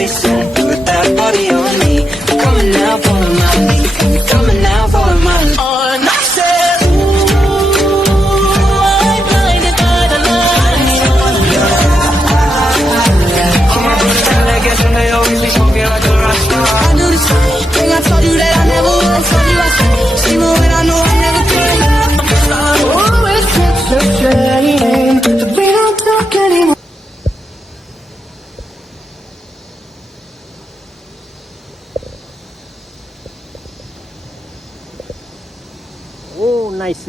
way soon. Put that body on me. I'm coming now, follow my lead. I'm coming now, follow my lead. On I said, ooh, I'm blinded by the light. All my brothers and I guess and they always be smoking like a rock star. I do the same thing I told you that I never would. I told you I said, see me when I know I never could. I'm always saying that we don't talk anymore. Oh, nice.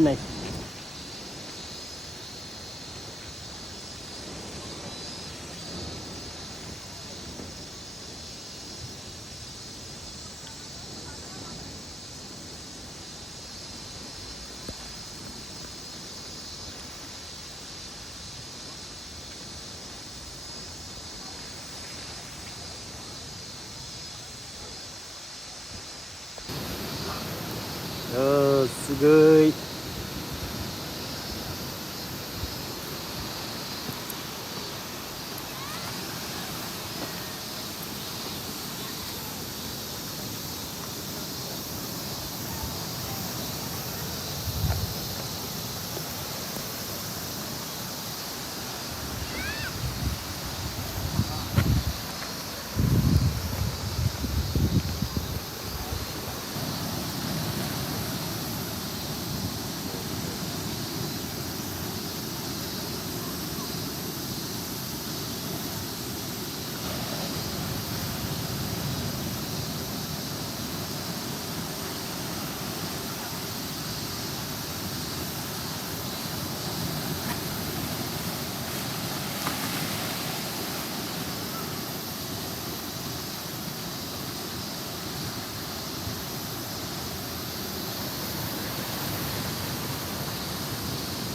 Oh, すごい。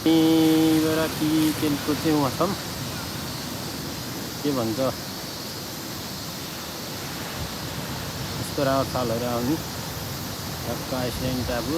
茨城県とचाहिँ उहाँ छौँ के भन्छ यस्तो राम्रो सालहरू आउने टक्क island टापु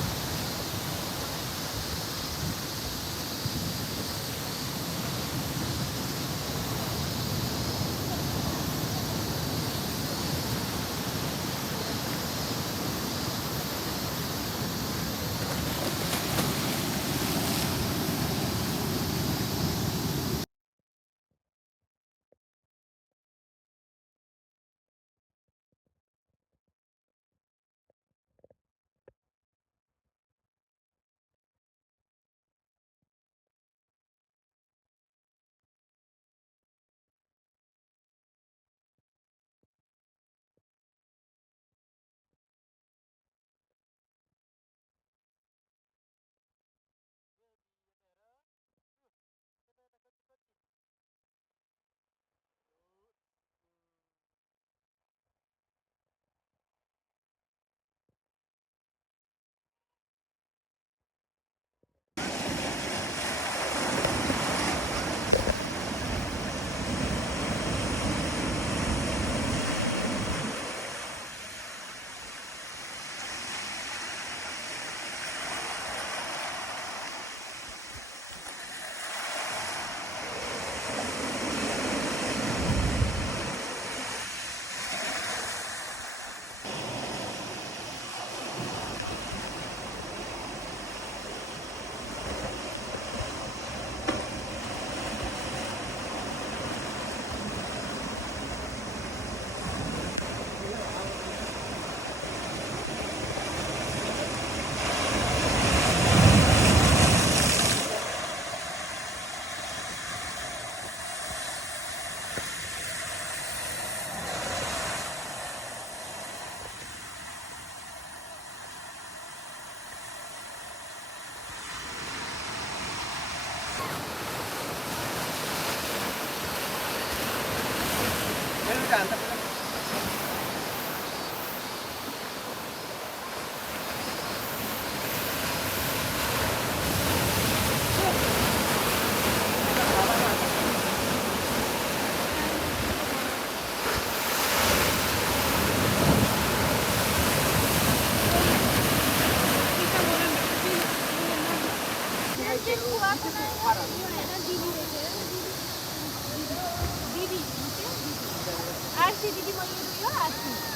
RC दिदी म यो आरसी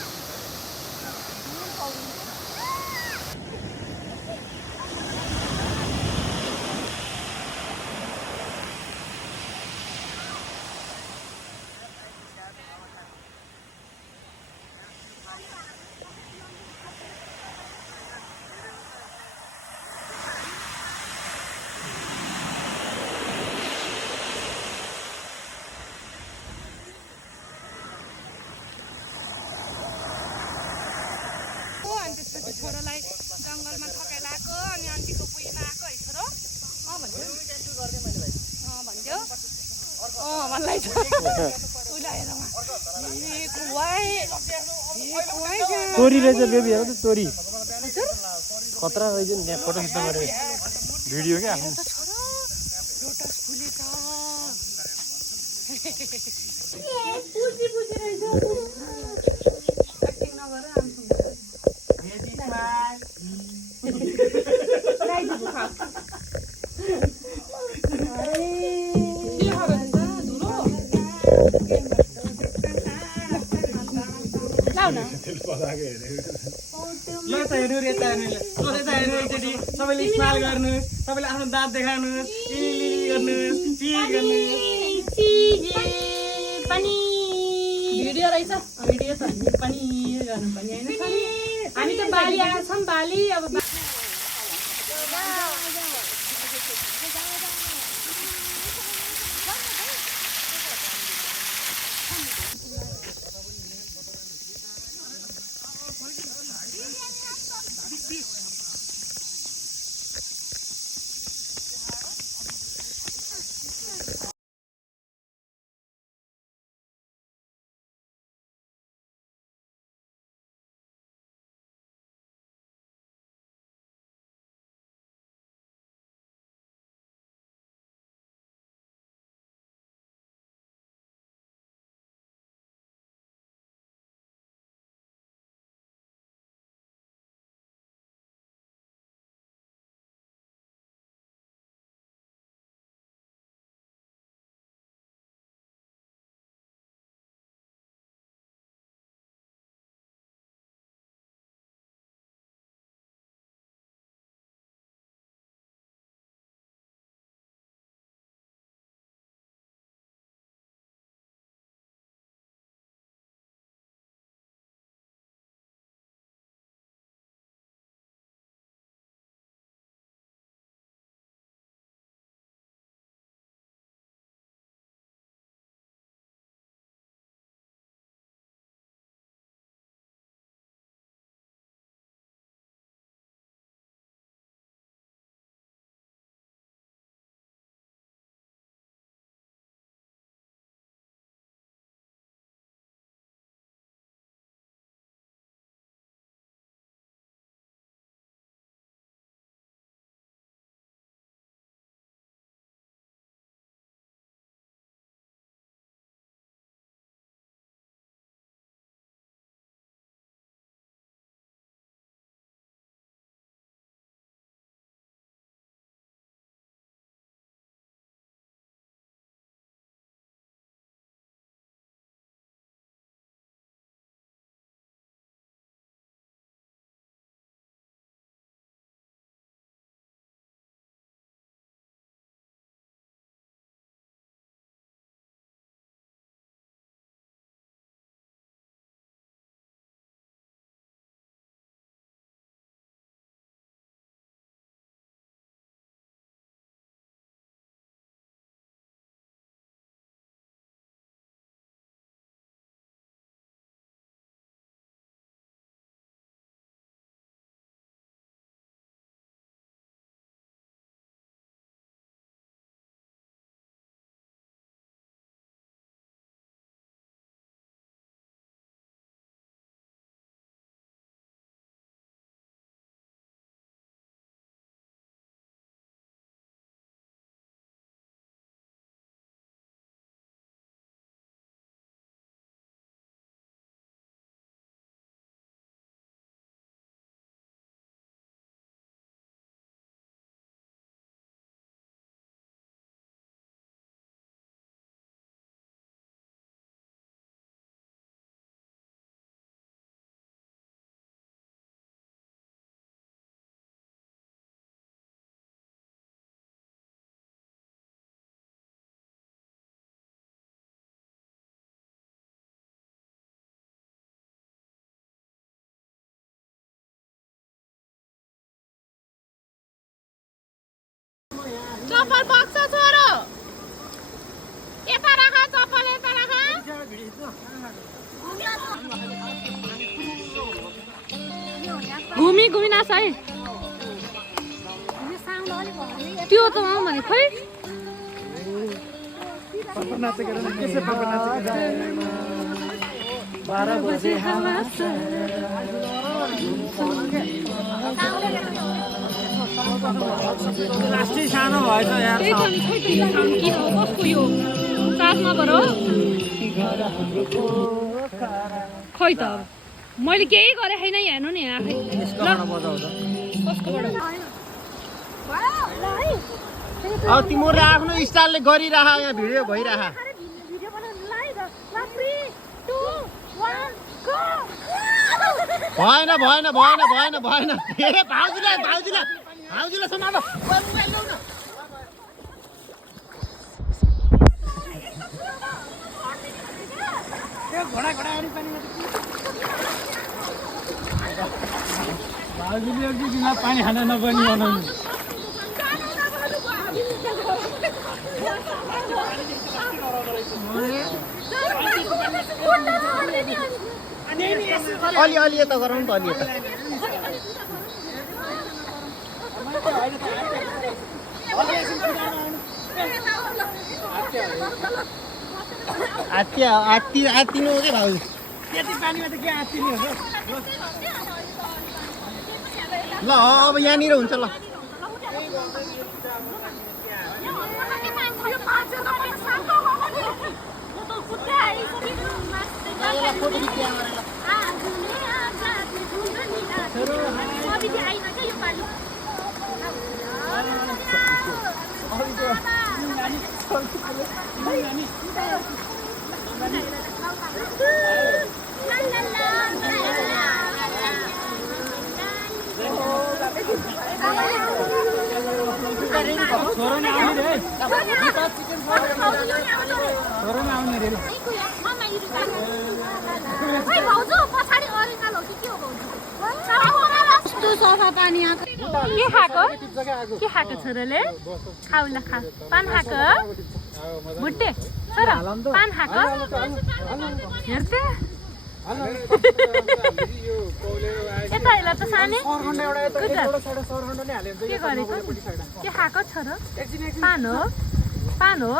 छोरालाई जङ्गलमा थकाइ लगाएको अनि आन्टीको बुइमा आएको है छोरो भन्थ्यो भन्दै तोरी रहेछ बेबी हेर त तोरी खतरा रहेछ नि त्यहाँ फोटो खिच्न गरे भिडियो क्या आफ्नो लोटस फुले यता हेर्नु यता हेर्नु यता हेर्नु एकचोटि सबैले स्माइल गर्नुहोस् सबैले आफ्नो दाँत देखाउनुहोस् भिडियो रहेछ भिडियो छ पनि गर्नु पनि होइन हामी त बाली आएका छौँ बाली अब चप्पल बक्स छोरो यता राख चप्पल यता राख घुमी घुमी नाच है त्यो त भने खोइ 12 बजे लास्टै सानो भएछ यार खोइ त मैले केही गरेँ छैन हेर्नु नि आफै अब तिमीहरूले आफ्नो स्टाइलले गरिराख यहाँ भिडियो भइराख भएन भएन भएन भएन भएन ए भाउजूलाई समात भाउजूले एक दिन पानी खान नपर्ने बनाउनु अलि यता गरौँ नि त अलि यता आत्तिनु हो क्या भाउजू त्यति पानीमा त के आत्तिनु हो ल अब यहाँनिर हुन्छ ल के खाएको छोराले खाऊ ल खा पान खाएको बुट्टे छोर पान खाएको हेर्थे यता हेर त साने के गरेको के खाएको छोरो पान हो पान हो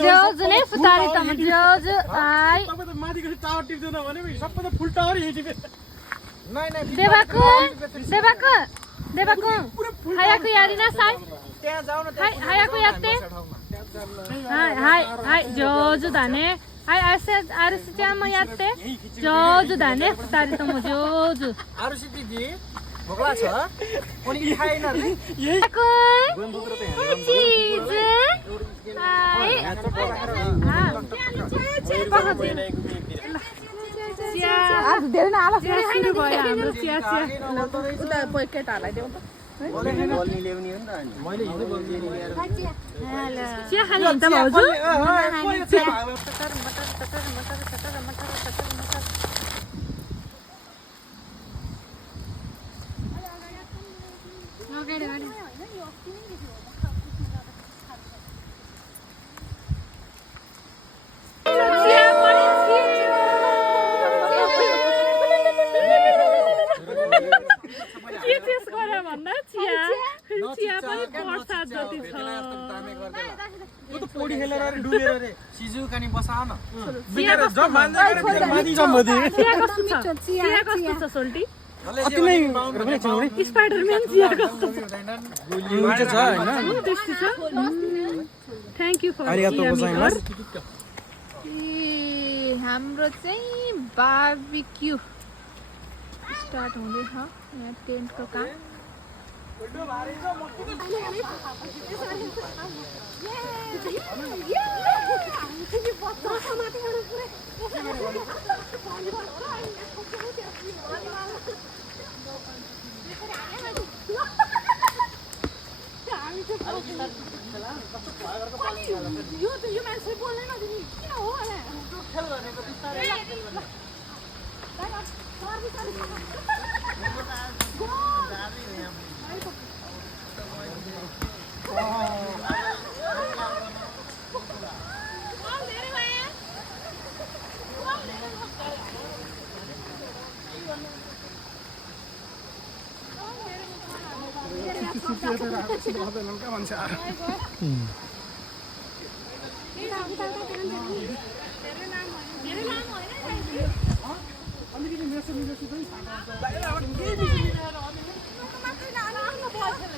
जोजु नै फुटारी त म जोजु आइ देवाको देवाको देवाको हायाको यारिना साइ हायाको याते हाय हाय हाय जोजु धाने हाय आसे आरुसी च्याम याते जोजु धाने फुटारी त म जोजु आरुसी दिदी भोगला छ अनि खाइन रे यहीको चीज हाय आज धेरै न आला सुरु भयो हाम्रो चिया चिया उता पैकेट हालाइदेऊ त बोल्नी ल्याउने हो नि त अनि मैले हिजो बोल्ने ल्याएर चिया खाने त भाउजू पोडी खेलेर डुलेर रे सिजु कानी बसाउ न बिगर जब मान्दै गरेर माथि जम्मदी चिया कस्तो छ चिया कस्तो छ सोल्टी अति नै रमाइलो छ नि स्पाइडरम्यान चिया कस्तो छ हुन्छ छ हैन टेस्टी छ थ्यांक यू फर आरिगातो गोजाइमास हाम्रो चाहिँ बारबिक्यू स्टार्ट हुँदैछ यहाँ टेन्टको काम यो मान्छे बोल्दैन दिदी किन हो होला खेल गर्ने त बिस्तारै लाग्छ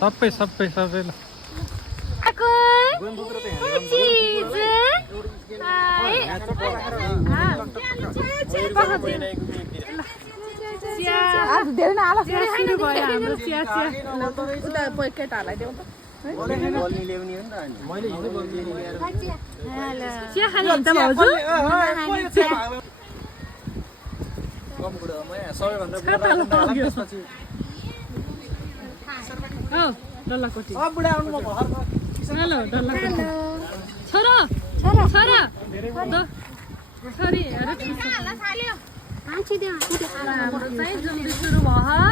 सबै सबै सबै ल डल्लाकोटी बुढा आउनु म घर हेलो डल्लाकोटी छोरो छोरा छोरीहरू हाम्रो चाहिँ जुम्बी सुरु भयो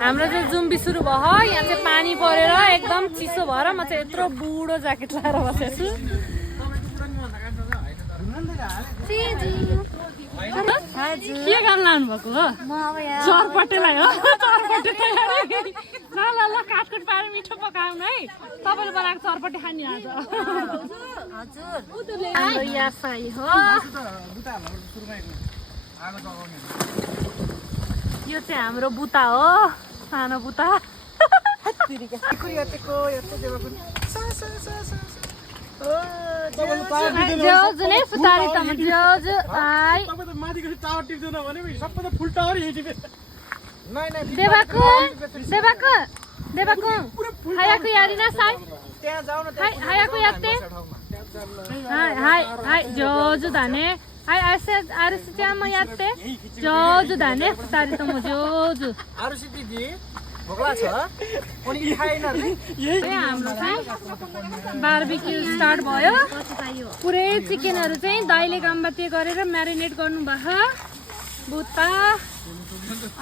हाम्रो चाहिँ जुम्बी सुरु भयो यहाँ चाहिँ पानी परेर एकदम चिसो भएर म चाहिँ यत्रो बुढो ज्याकेट लगाएर बसेको छु के गर्न लानु भएको हो चरपटेलाई हो चरपटे ल ल ल काटकुट पारेर मिठो पकाउनु है तपाईँले बनाएको चरपटे खाने आज हाम्रो यासाई हो यो चाहिँ हाम्रो बुता हो सानो बुता जोजु नै सुतारी त जोजु आई देवाको हायाको यारिना साई हायाको याते हाय जोजु धाने हाय आरुसी च्याम याते जोजु धाने सुतारी त म जोजु आरुसी दिदी भोग्ला छ अनि खाइन हाम्रो चाहिँ बार्बिक्यू स्टार्ट भयो पुरै चिकनहरू चाहिँ दाइले गम्बाते गरेर म्यारिनेट गर्नुभएको बुत्ता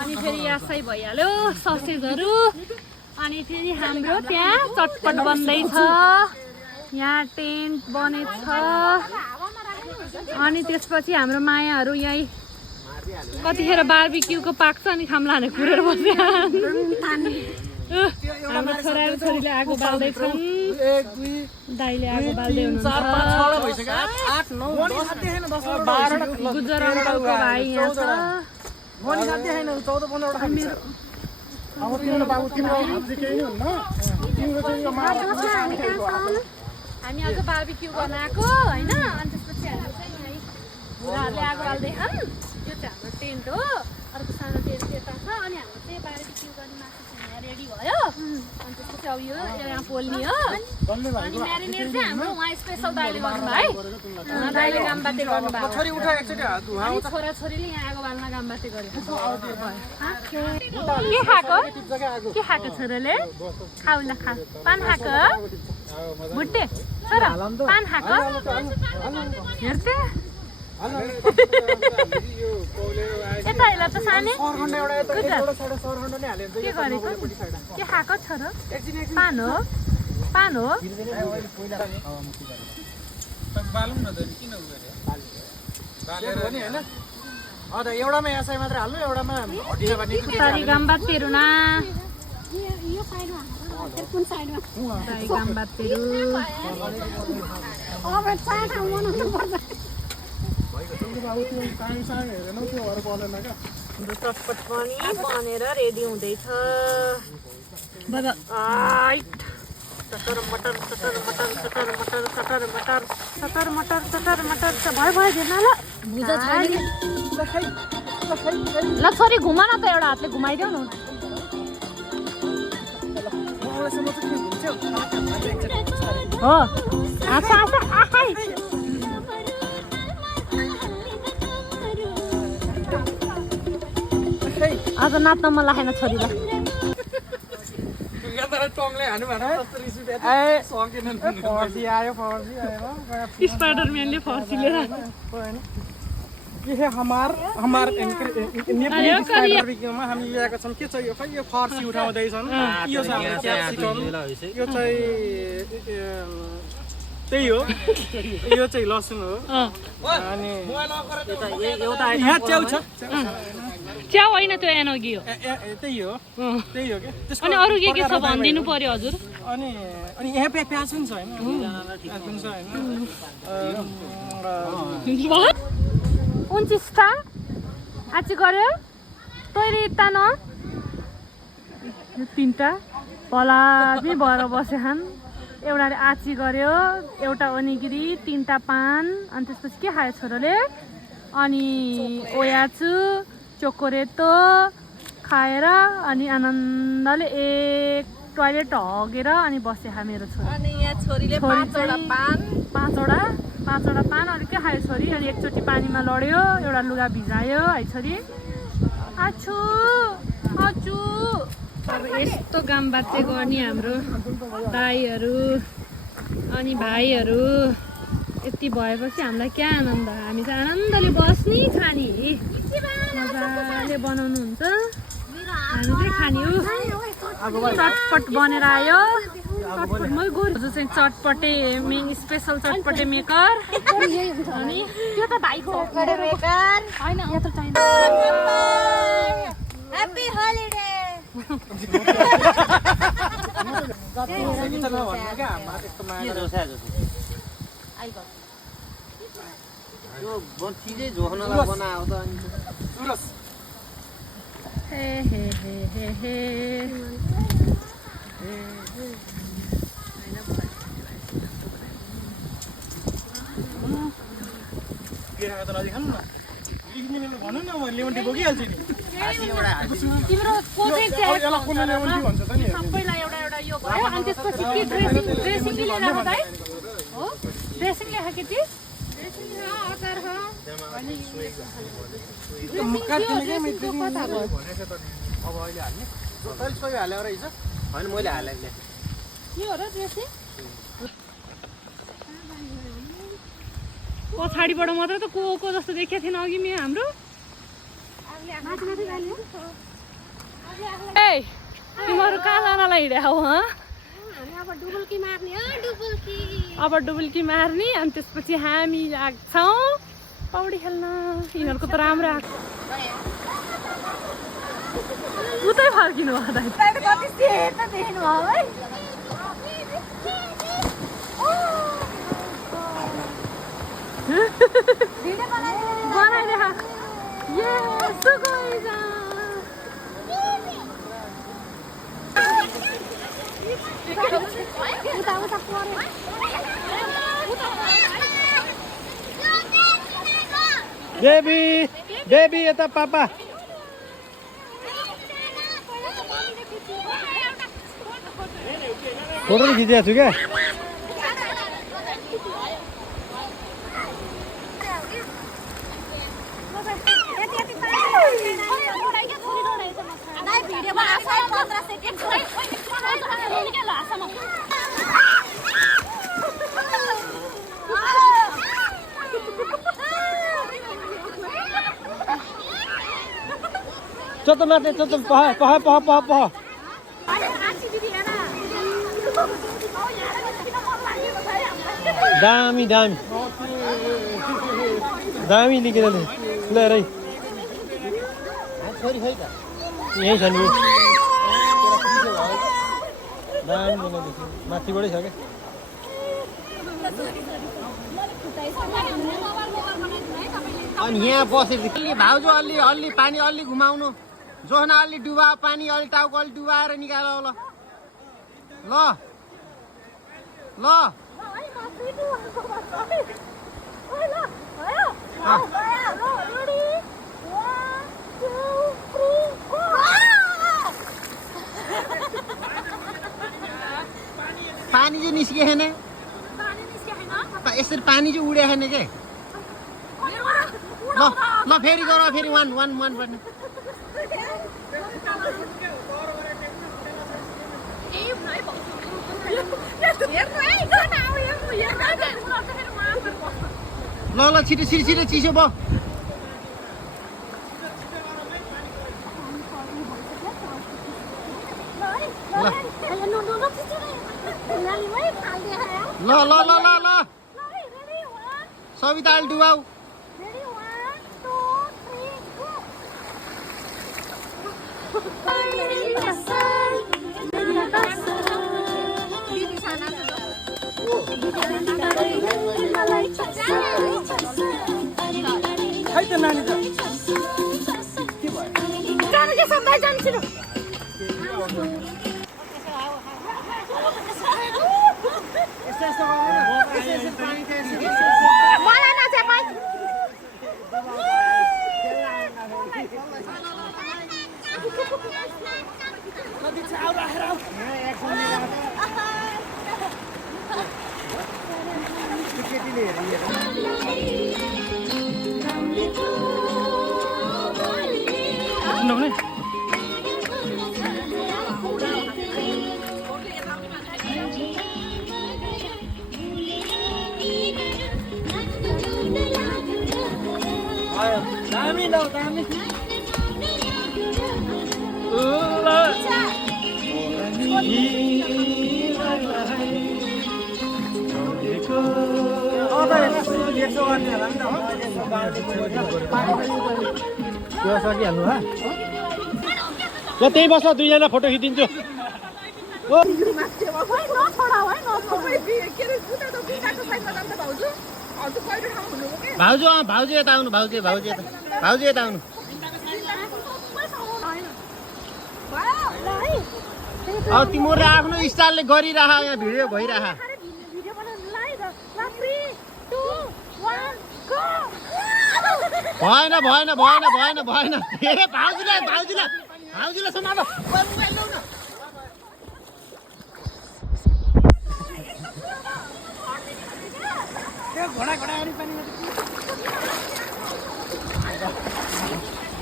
अनि फेरि यासाई भइहाल्यो ससेजहरू अनि फेरि हाम्रो त्यहाँ चटपट बन्दैछ यहाँ टेन्ट बनेछ अनि त्यसपछि हाम्रो मायाहरू यहीँ कतिखेर बार्बिक्यूको पाक्छ अनि खाम्लाने कुरेर बस्छ हाम्रो छोराहरू छोरीले आगो बाल्दैछन् दाइले आगो बाल्दै हुनुहुन्छ गुजर अङ्कलको भाइ यहाँ छ हामी आज बार्बिक्यू गर्न आएको होइन अनि त्यसपछि हाम्रो चाहिँ यहीँ बुढाहरूले आगो बाल्दैछन् यो चाहिँ हाम्रो टेन्ट हो अर्को सानो टेन्ट यता छ अनि हाम्रो चाहिँ बार्बिक्यू गर्ने मासु यहाँ रेडी भयो अनि त्यसपछि अब यो यहाँ पोल्ने हो अनि म्यारिनेट चाहिँ हाम्रो उहाँ स्पेसल दाइले गर्नुभयो है दाइले गामबाते गर्नुभयो अनि छोराछोरीले यहाँ आगो बाल्न गामबाते गरेको के खाएको छोराले खाऊ ल खा पान खाएको भुट्टे छोरा पान खाएको हेर्थे यता हेर त साने के गरेको के खाएको छोरो पान हो एउटामा यासाई मात्र हाल्नु एउटामा तारी गम्बातेहरू न चटपट पनि बनेर रेडी हुँदैछ चटर मटर भयो हेर्न ल भुजा छोरी ल छोरी घुमा न त एउटा हातले घुमाइदेऊ न हो आज नाच्न मन लागेन छोरीलाई स्पाइडरम्यानले फर्सी लिएर हामी ल्याएका छौँ के चाहिँ यो खै यो फर्सी उठाउँदैछन् यो छ हाम्रो क्याप्सिकम यो चाहिँ त्यही हो यो चाहिँ लसुन हो अनि यहाँ च्याउ छ च्याउ होइन त्यो एनर्गी हो त्यही हो अँ। त्यही हो के त्यसको अनि अरू के छ भनिदिनु पर्यो हजुर अनि अनि यहाँ प्याज पनि छ होइन प्याज पनि छ होइन 29 टा आची गर्यो तैँले यता न 3टा पलाजी भएर बसे खान एउटाले आची गर्यो एउटा ओनिगिरी 3टा पान अनि त्यसपछि के खायो छोरोले अनि ओयाचु चोकोरेतो खाएर अनि आनन्दले एक टोयलेट हगेर अनि बसे खा मेरो छोरी अनि यहाँ छोरीले 5वटा पान 5वटा पान अनि के खायो छोरी अनि एकचोटि पानीमा लड्यो एउटा लुगा भिजायो है छोरी आछु आचु अब यस्तो काम बाध्य गर्ने हाम्रो दाइहरू अनि भाइहरू यति भएपछि हामीलाई क्या आनन्द हामी चाहिँ आनन्दले बस्ने खाने मजाले बनाउनुहुन्छ हामी चाहिँ खाने हो चटपट बनेर आयो चटपटमै गयो जो चाहिँ चटपटे स्पेसल चटपटे मेकर अनि त्यो त भाइको मेकर होइन यो त चाहिन्छ ह्यापी होलिडे हे हे हे हे हे केराको त नजिक खानु न भन्नु न म लेमन टी बोकिहाल्छु नि तिम्रो कोचै यसलाई कुन लेमन टी भन्छ त नि सबैलाई एउटा एउटा यो भयो अनि त्यसपछि के ड्रेसिङ ले ल्याएको दाइ हो ड्रेसिङ ल्याएको के चिज ड्रेसिङ अचार हो अनि मक्का किनेकै मित्र कता भयो अब अहिले हाल्ने तैले सोही हाल्यो रहेछ हैन मैले हालेको यो हो र ड्रेसिङ पछाडिबाट मात्र त को जस्तो देखेको थिएन अघि मेरो हाम्रो ए तिमीहरू कहाँ जानलाई हिँड्या हो अब डुबुल्की मार्ने अनि त्यसपछि हामी लाग्छौँ पौडी खेल्न यिनीहरूको त राम्रो आएको उतै फर्किनु बनाइदिए बेबी यता पापा फोटो खिचेको छु क्या चतो मार्ने चतो पह दामी निकेर ल रै यहीँ छ नि दामी बनाइदिएको माथिबाटै छ क्या अनि यहाँ बसेको भाउजू अलि पानी अलि घुमाउनु जोहना अलि डुबा पानी अलि टाउको अलि डुबाएर निकाल ल ल ल पानी चाहिँ निस्किए छैन यसरी पानी चाहिँ उडे छैन के ल ल फेरि गर फेरि वान पर्ने ल छिटो चिसो भयो ल सविता अलि डुबाऊ खै त नानी त जानु के सबै जानु छिटो मलाई नचे पाइ सुन्नु भने दामी ल दामी सकिहाल्नु ल त्यही बस्छ दुईजना फोटो खिचिदिन्छु भाउजू भाउजू यता आउनु भाउजू भाउजू यता भाउजू यता आउनु अब तिमीहरूले आफ्नो स्टाइलले गरिरह यहाँ भिडियो भइरह भएन भएन भएन भएन भएन ए भाउजूलाई भाउजूलाई भाउजूलाई समात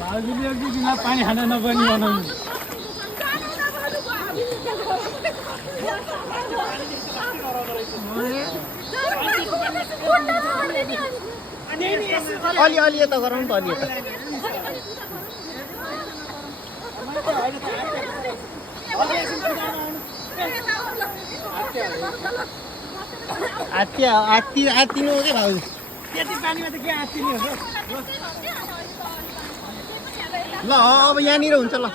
भाउजूले एक दिन पानी खान नपर्ने बनाउनु अलि अलि यता गराउनु त अलि यता आत्तिनु हो क्या भाउजू त्यति पानीमा त के आत्तिने हो ल अब यहाँनिर हुन्छ ल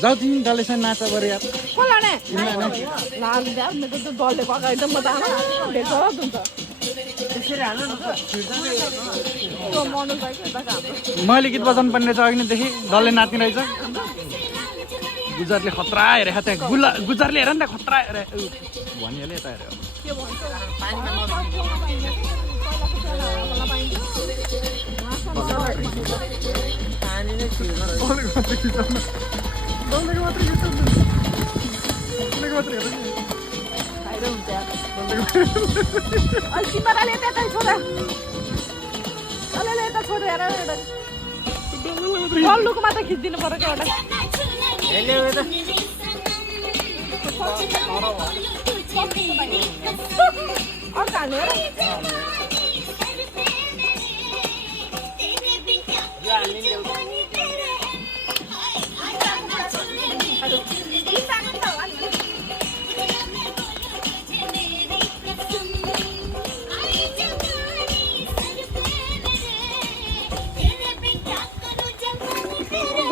जाऊ तिमी डल्लेसँग नाचा बरु यार मैले गीत बजाउनु पर्ने रहेछ अघि नैदेखि डल्ले नाच्ने रहेछ गुजरले खतरा हेरेको त्यहाँ गुजरले हेर नि त खतरा हेरे भनिहाल्यो यता हेऱ्यो गल्लुको मात्र खिचिदिनु पर्यो क्या एउटा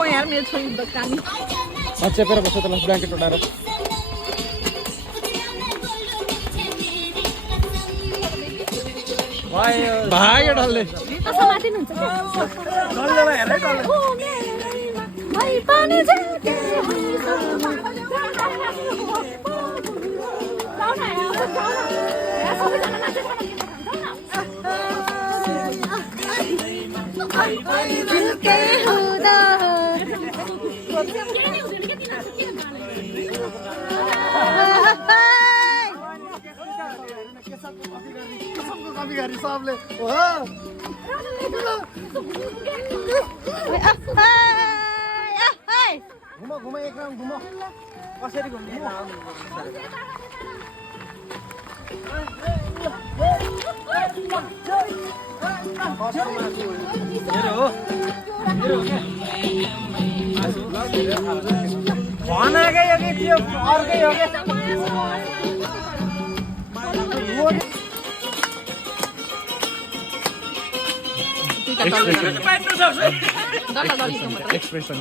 यार मेरो छोरी दोकानी चेपेर बस्छ त्यसलाई ब्ल्याङ्केट उठाएर भाग्यो डल्ले समातिनुहुन्छ सबले घुम घुम एक राउन्ड घुम कसरी घुम्ने मेरो हो यो अर्कै हो क्या एक्सप्रेसन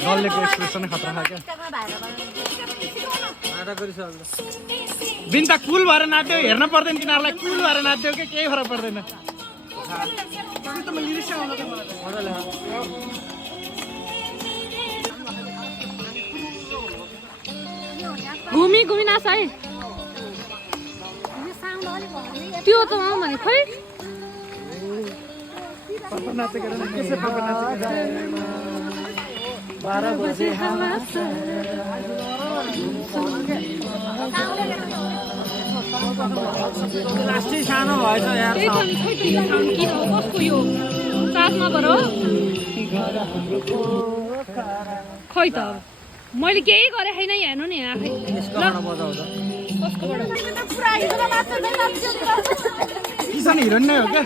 डल्लेको एक्सप्रेसन खतरा छ क्या बिन्ता कुल भएर नाच्यो हेर्न पर्दैन तिनीहरूलाई कुल भएर नाच्यो कि केही फरक पर्दैन घुमी घुमी नाच है त्यो त भने खै लास्टै सानो भएछ यार कसको यो चार्जमा गर खै त मैले केही गरेँ छैन हेर्नु नि आफै किसान हिरोइन नै हो क्या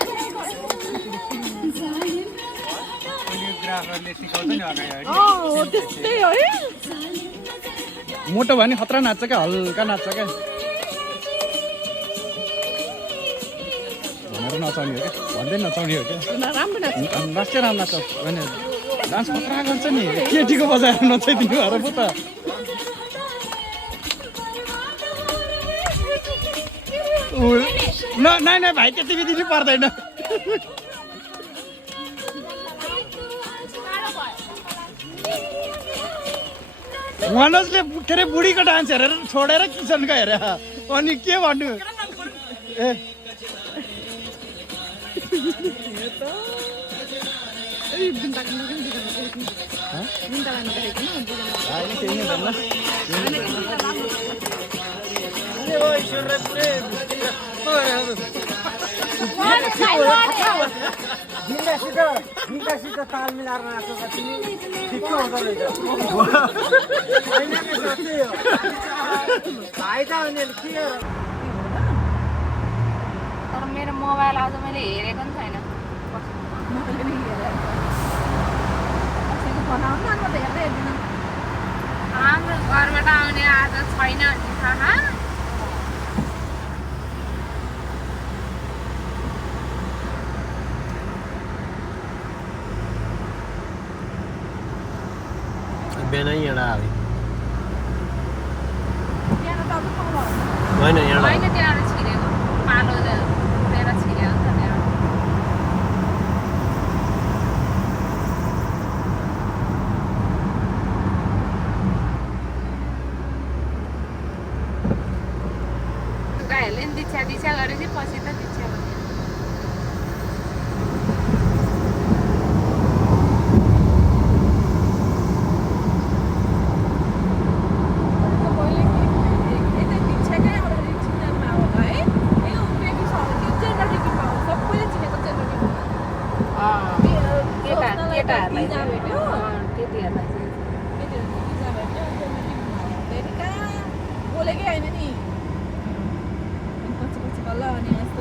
त्यस्तै हो है मोटो भयो नि खतरा नाच्छ क्या हल्का नाच्छ क्या भनेर नचाउने हो क्या भन्दै नचाउने हो क्या राम्रो नाच्छ नाच्छ राम्रो नाच्छ होइन डान्स खतरा गर्छ नि केटीको बजाएर नचाइदिनु भएर पो त नाइ भाइ त्यति बिदिनु पर्दैन मनोजले के अरे बुढीको डान्स हेरेर छोडेर किचनको हेरे अनि के भन्नु ए ढिङ्गासित ताल मिलाएर नाच्छ तिमी ठिक्क हुँदो रहेछ भाइ त अनि के हो तर मेरो मोबाइल आज मैले हेरेको नि छैन हाम्रो घरबाट आउने आज छैन भने थाहा बिहानै यहाँ आयो होइन यहाँ होइन त्यहाँ छिरेको पालो उडेर छिर्यो नि त त्यहाँ गाईहरूले नि दिच्छा गरेपछि पछि त दिच्छा भन्यो बोलेकै होइन नि पछि पछि बल्ल अनि यस्तो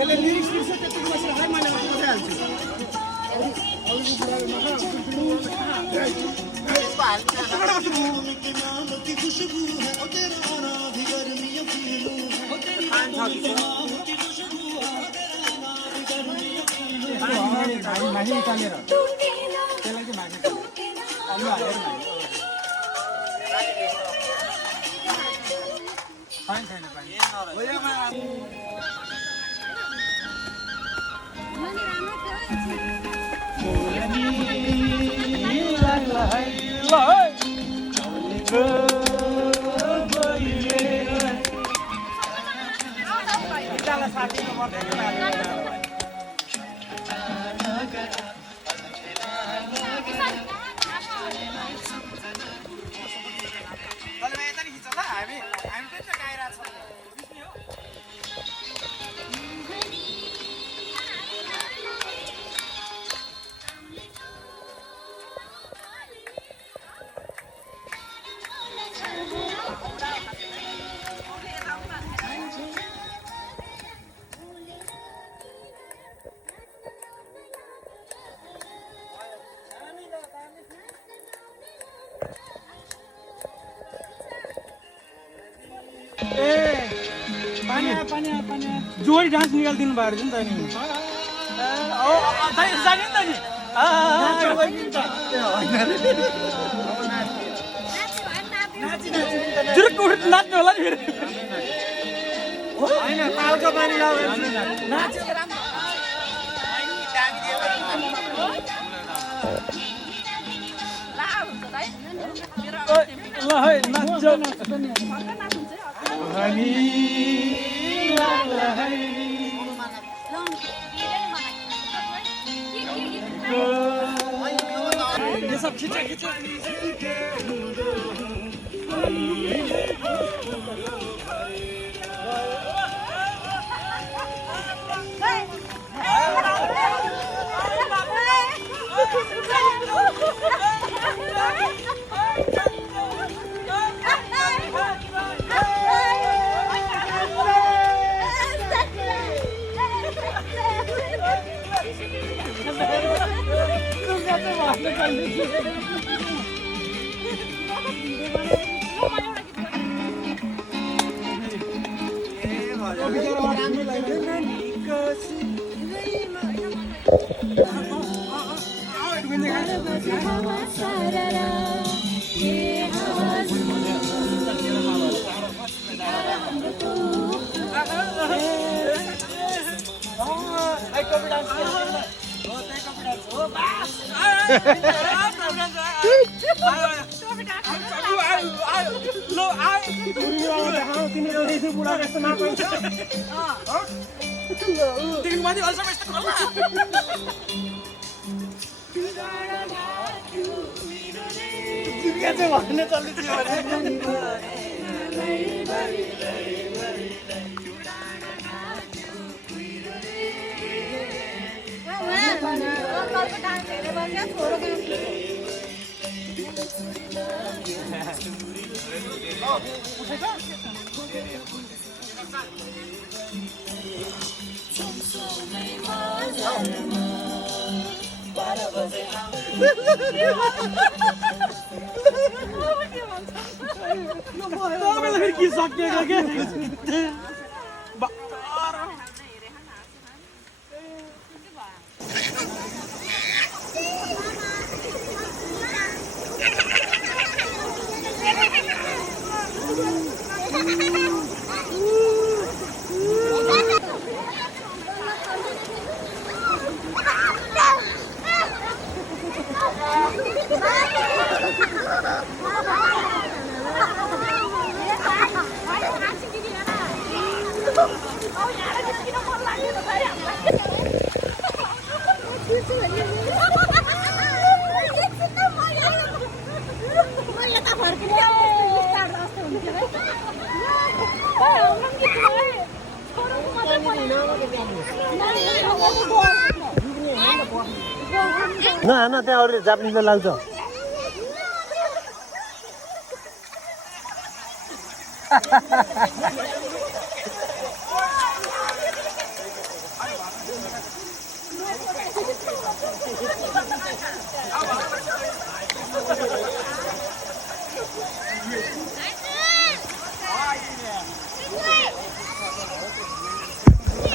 त्यसले लिरिक्स लिन्छ त्यतिको बसेर है मैले बजाइहाल्छु माथि निकालेर त्यसलाई चाहिँ माथि अलु हालेर छैन छैन पानी जोडी डान्स निकालिदिनु भएको रहेछ नि त नि जाने नि त नि जुरुक्क उठ नाच्नु होला नि फेरि होइन पाल्को पानी ल है नाच्छ ये सब खींचे खींचे Hey, न त्यहाँ अरू जापानिजलाई लाग्छ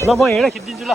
ल म हिँड खिचिदिन्छु ल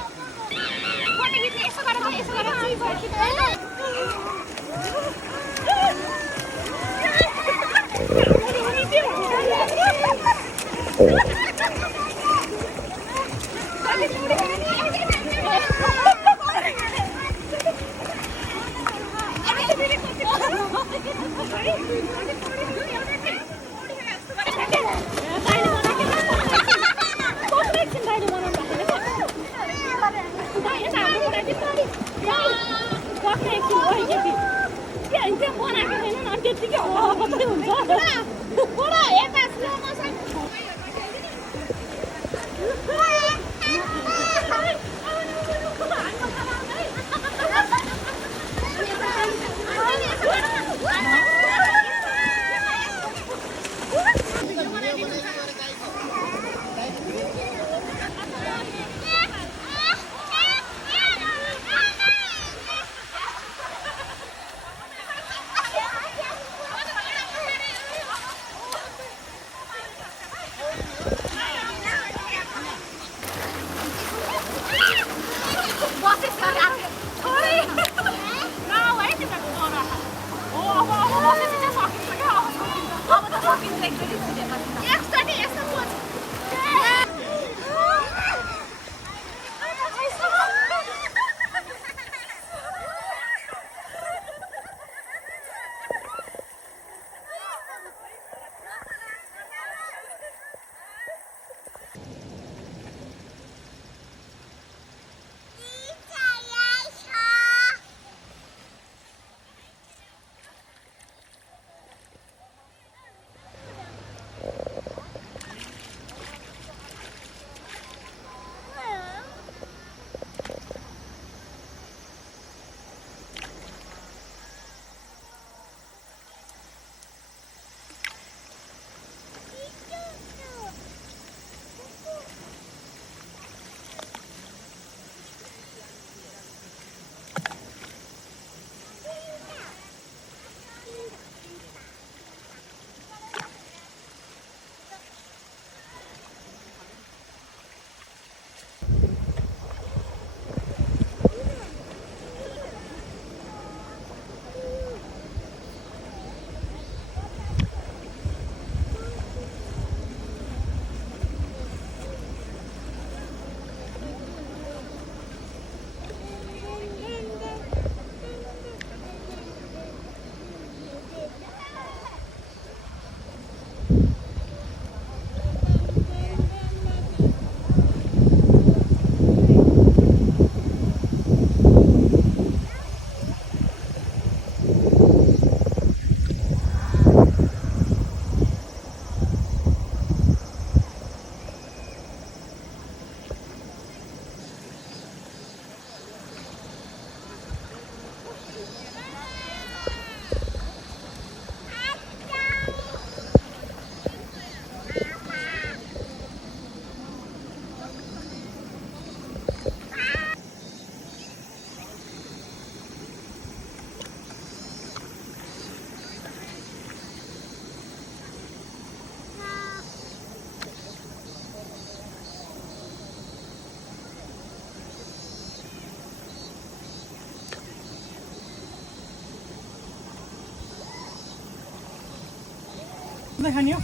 खाने हो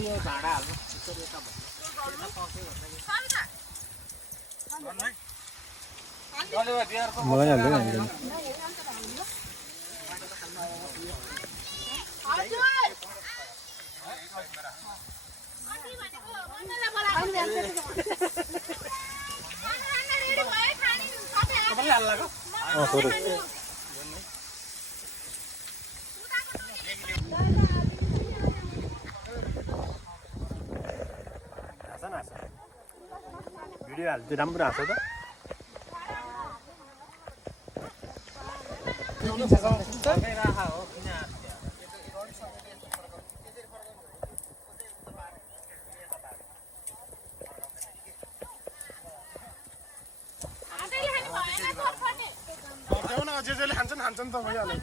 यो भाडा हाल्नु मलाई हाल्दैन हामीलाई थोरै भिडियो हाल्छु राम्रो हाँस त जेले खान्छन् त भइहाल्यो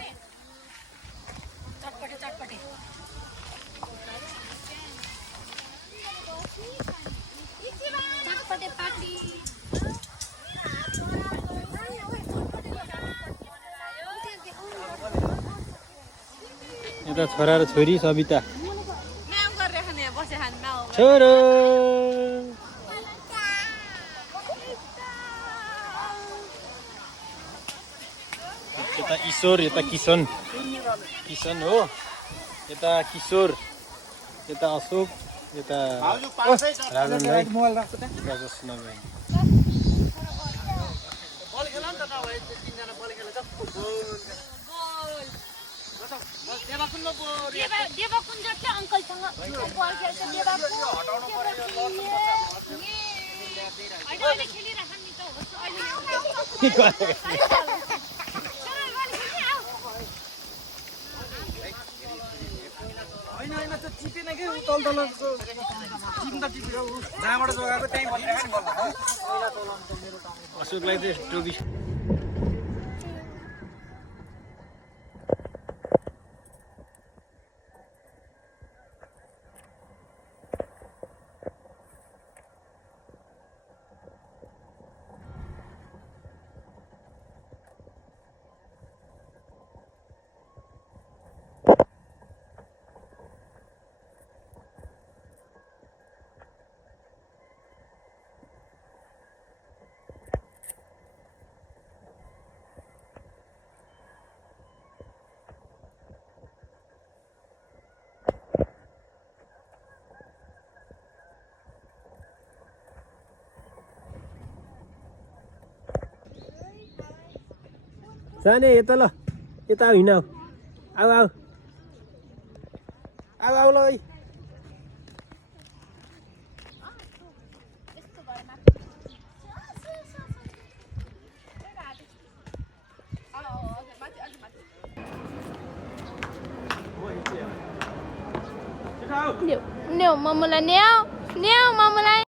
यता छोरा र छोरी सबिता छोरो यता ईश्वर यता किसन किसन हो यता किशोर यता अशोक यता राजन भाइ जसमा भाइ अशोकलाई चाहिँ टोपी जाने यता ल यता हिँड आऊ आऊ आऊ आऊ आऊ ल न्यौ मम्मुलाई न्यौ मामुलाई